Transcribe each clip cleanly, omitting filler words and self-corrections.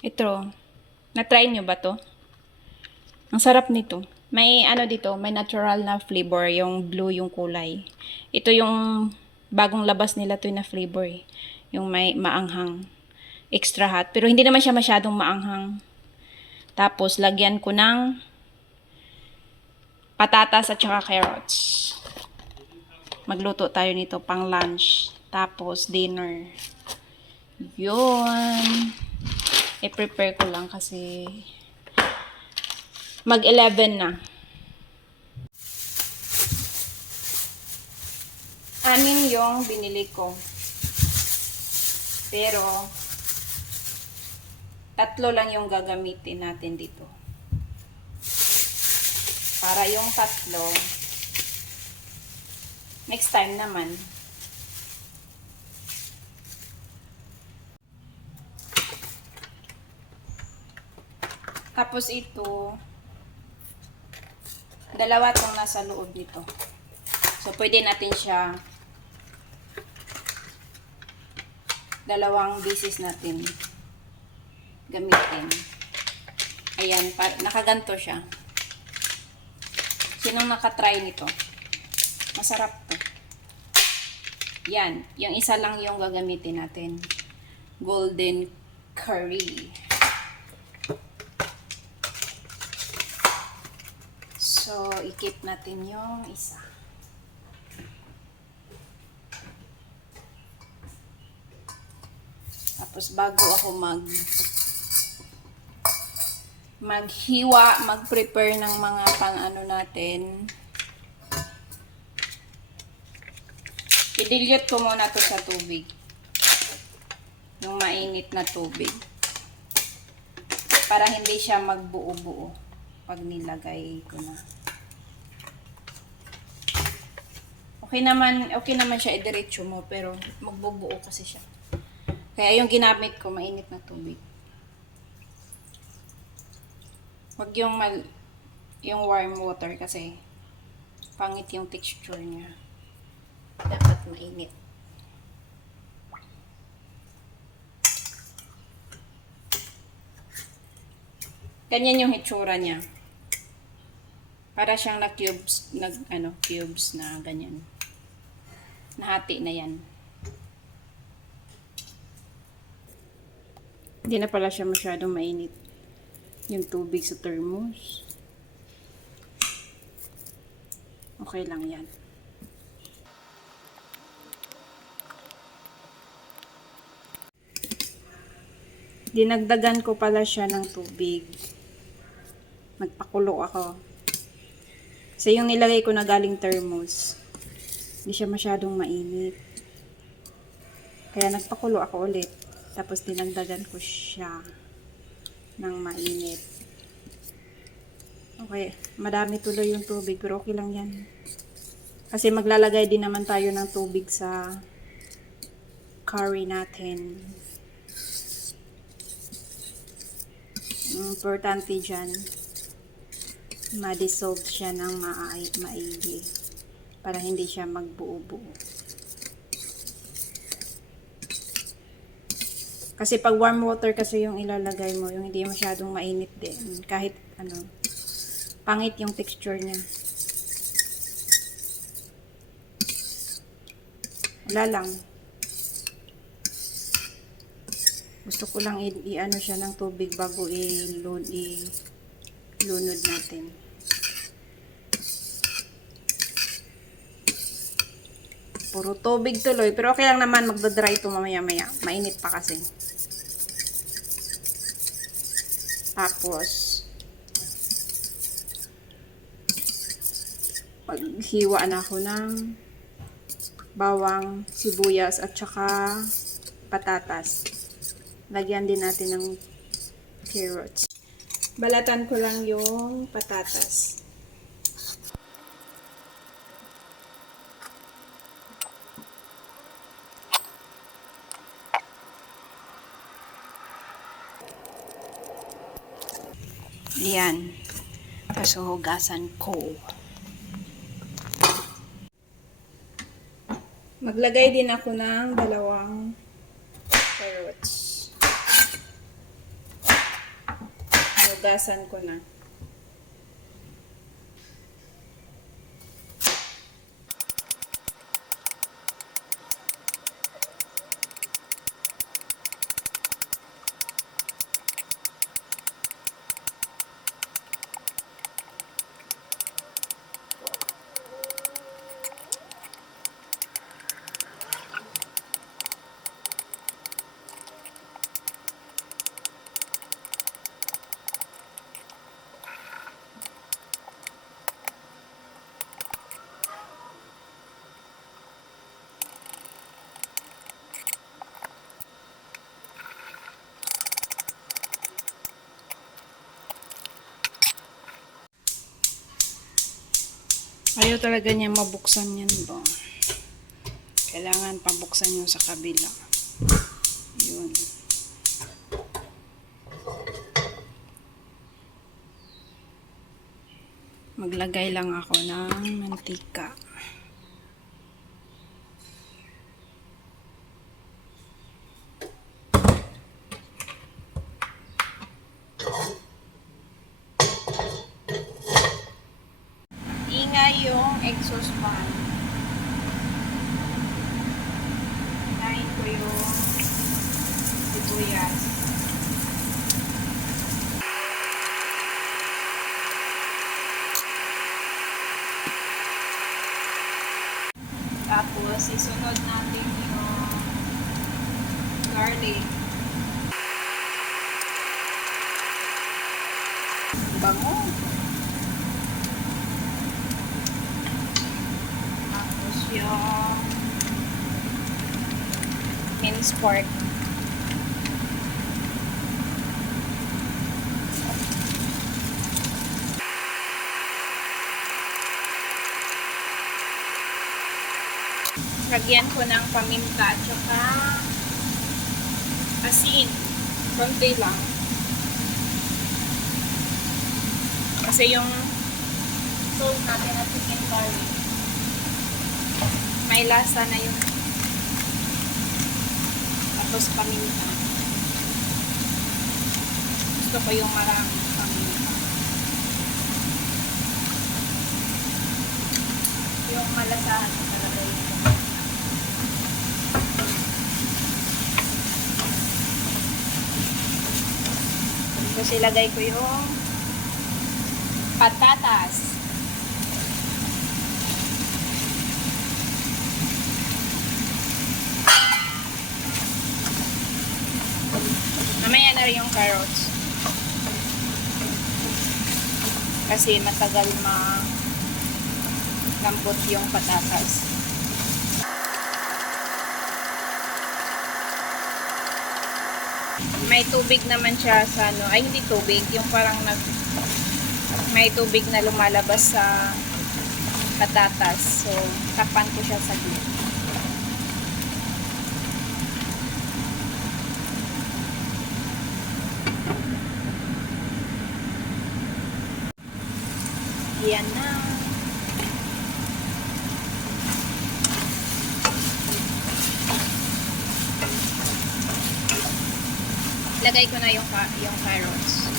Ito, na-try nyo ba to? Ang sarap nito. May ano dito, may natural na flavor, yung blue yung kulay. Ito yung bagong labas nila to na flavor eh. Yung may maanghang. Extra hot. Pero hindi naman siya masyadong maanghang. Tapos, lagyan ko ng patatas at saka carrots. Magluto tayo nito pang lunch. Tapos, dinner. Yun. I-prepare ko lang kasi mag-11 na. 6 yung binili ko. Pero, 3 lang yung gagamitin natin dito. Para yung 3, next time naman. Tapos ito, 2 tong nasa loob nito. So, pwede natin siya 2 beses natin gamitin. Ayan, nakaganto siya. Sinong nakatry nito? Masarap to. Yan, yung isa lang yung gagamitin natin. Golden curry. So, i-keep natin yung isa. Tapos, bago ako maghiwa, mag-prepare ng mga pang-ano natin, i-dilute ko muna to sa tubig. Yung mainit na tubig. Para hindi siya magbuo-buo pag nilagay ko na. Okay naman siya idiretso mo, pero magbubuo kasi siya. Kaya yung ginamit ko, mainit na tubig. Wag yung warm water kasi pangit yung texture niya. Dapat mainit. Ganyan yung hitsura niya. Para siyang cubes na ganyan. Nahati na yan. Hindi na pala siya masyadong mainit. Yung tubig sa thermos. Okay lang yan. Dinagdagan ko pala siya ng tubig. Nagpakulo ako. Kasi yung nilagay ko na galing thermos, hindi siya masyadong mainit. Kaya nagpakulo ako ulit. Tapos dinagdagan ko siya ng mainit. Okay, madami tuloy yung tubig, pero okay lang yan. Kasi maglalagay din naman tayo ng tubig sa curry natin. Importante dyan, ma-dissolve siya ng maigi para hindi siya magbuo-buo. Kasi pag warm water kasi yung ilalagay mo, yung hindi masyadong mainit din, kahit pangit yung texture niya. Wala lang. Gusto ko lang i-ano siya ng tubig bago ilunod natin. Puro tubig tuloy. Pero okay lang naman, magdadry ito mamaya-maya. Mainit pa kasi. Tapos, maghiwa na ako ng bawang, sibuyas, at saka patatas. Lagyan din natin ng carrots. Balatan ko lang yung patatas. Ayan. Tapos hugasan ko. Maglagay din ako ng 2 carrots. Hugasan ko na. Ayaw talaga niya mabuksan yan ba? Kailangan pabuksan yung sa kabila. Yun. Maglagay lang ako ng mantika. Ingay yung exhaust fan. Hinahin ko yung sibuyas. Tapos, isunod natin yung garlic. Bango. Tapos yung minced pork. Lagyan ko ng paminta at saka asin. Konti lang. Kasi yung sauce natin na chicken curry, may lasa na yun. Tapos paminta. Gusto ko yung maraming paminta. Yung malasahan na talaga yun. Tapos ilagay ko yung patatas. Mamaya na rin yung carrots. Kasi matagal malambot yung patatas. May tubig naman siya sa ano, ay hindi tubig, yung parang may tubig na lumalabas sa patatas. So, tapan ko siya sa gilid. Yan na. Lagay ko na yung carrots.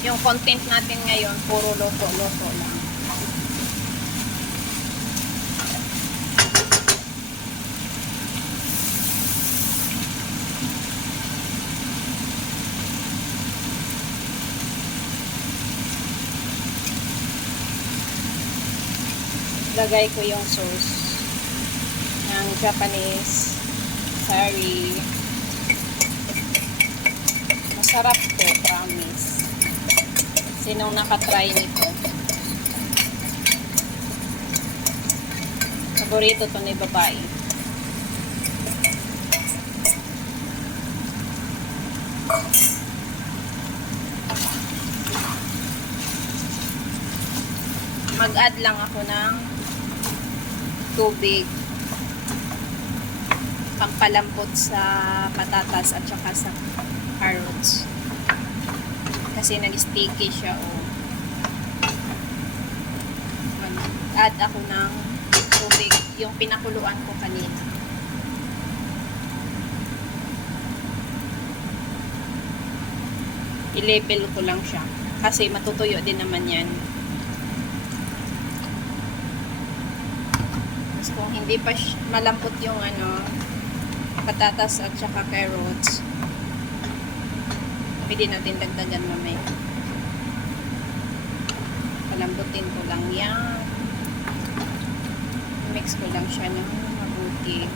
Yung content natin ngayon, puro loto-loto lang. Lagay ko yung sauce ng Japanese curry. Masarap to, promise. Sinong nakatry nito? Paborito to ni babae. Mag-add lang ako ng tubig pampalambot sa patatas at saka sa carrots. Kasi nag-sticky siya, oh. Add ako ng tubig, yung pinakuluan ko kanina. I-level ko lang siya. Kasi matutuyo din naman yan. Tapos kung hindi pa malambot yung patatas at saka carrots, pwede natin dagdagan mamaya. Palambutin ko lang yan. Mix ko lang siya ng mabuti.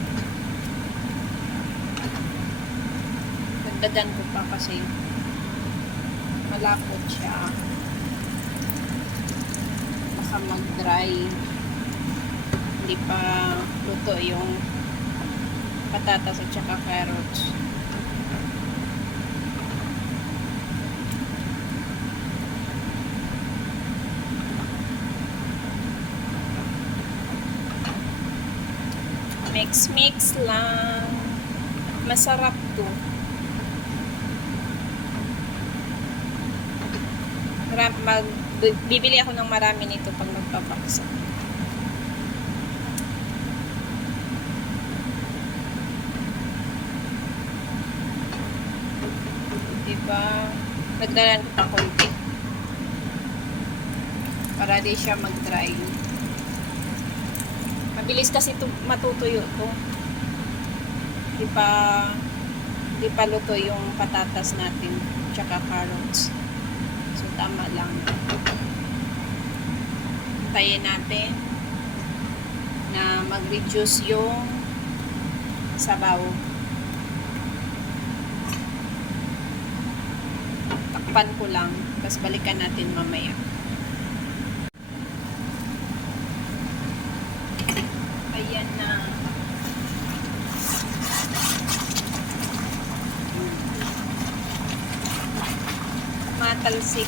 Dagdagan ko pa kasi malapot siya. Baka mag-dry. Hindi pa luto yung patatas at saka carrots. Mix lang. Masarap to. Bibili ako ng marami nito pag magpapaksa. Diba? Nagdalan ko pa konti. Para di siya mag-dry. Mabilis kasi matutuyo to. Di pa luto yung patatas natin. Tsaka carrots. So, tama lang. Tayin natin na mag-reduce yung sabaw. Takpan ko lang. Tapos balikan natin mamaya. Ayan na. Matalsik.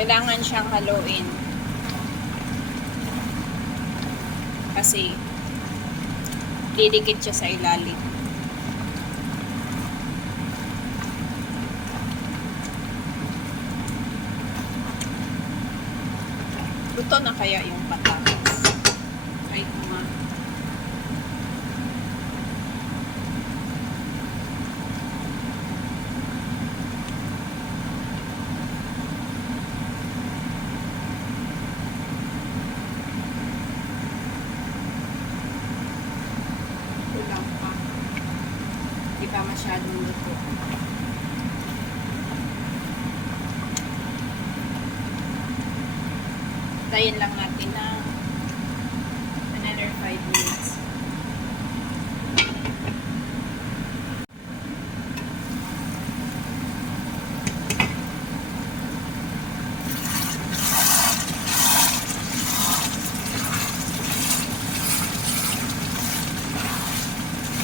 Kailangan siyang haluin. Kasi didikit siya sa ilalim. Luto na kaya yung patatas. Try ko nga. Kulang pa. Di pa masyadong luto. Tayin lang natin ng another 5 minutes.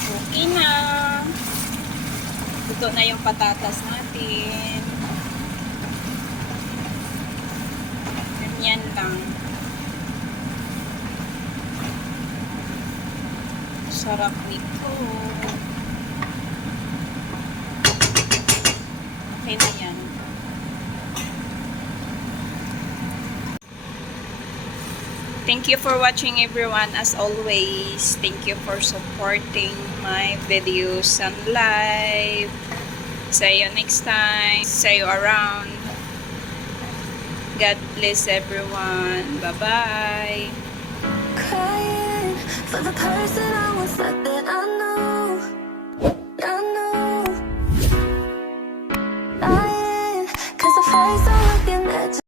Okay na. Luto na yung patatas natin. Yan lang. Sarap nito. Okay na yan. Thank you for watching everyone. As always, thank you for supporting my videos and live. See you next time. See you around. God bless everyone. Bye-bye. Crying for the person I once thought that I know.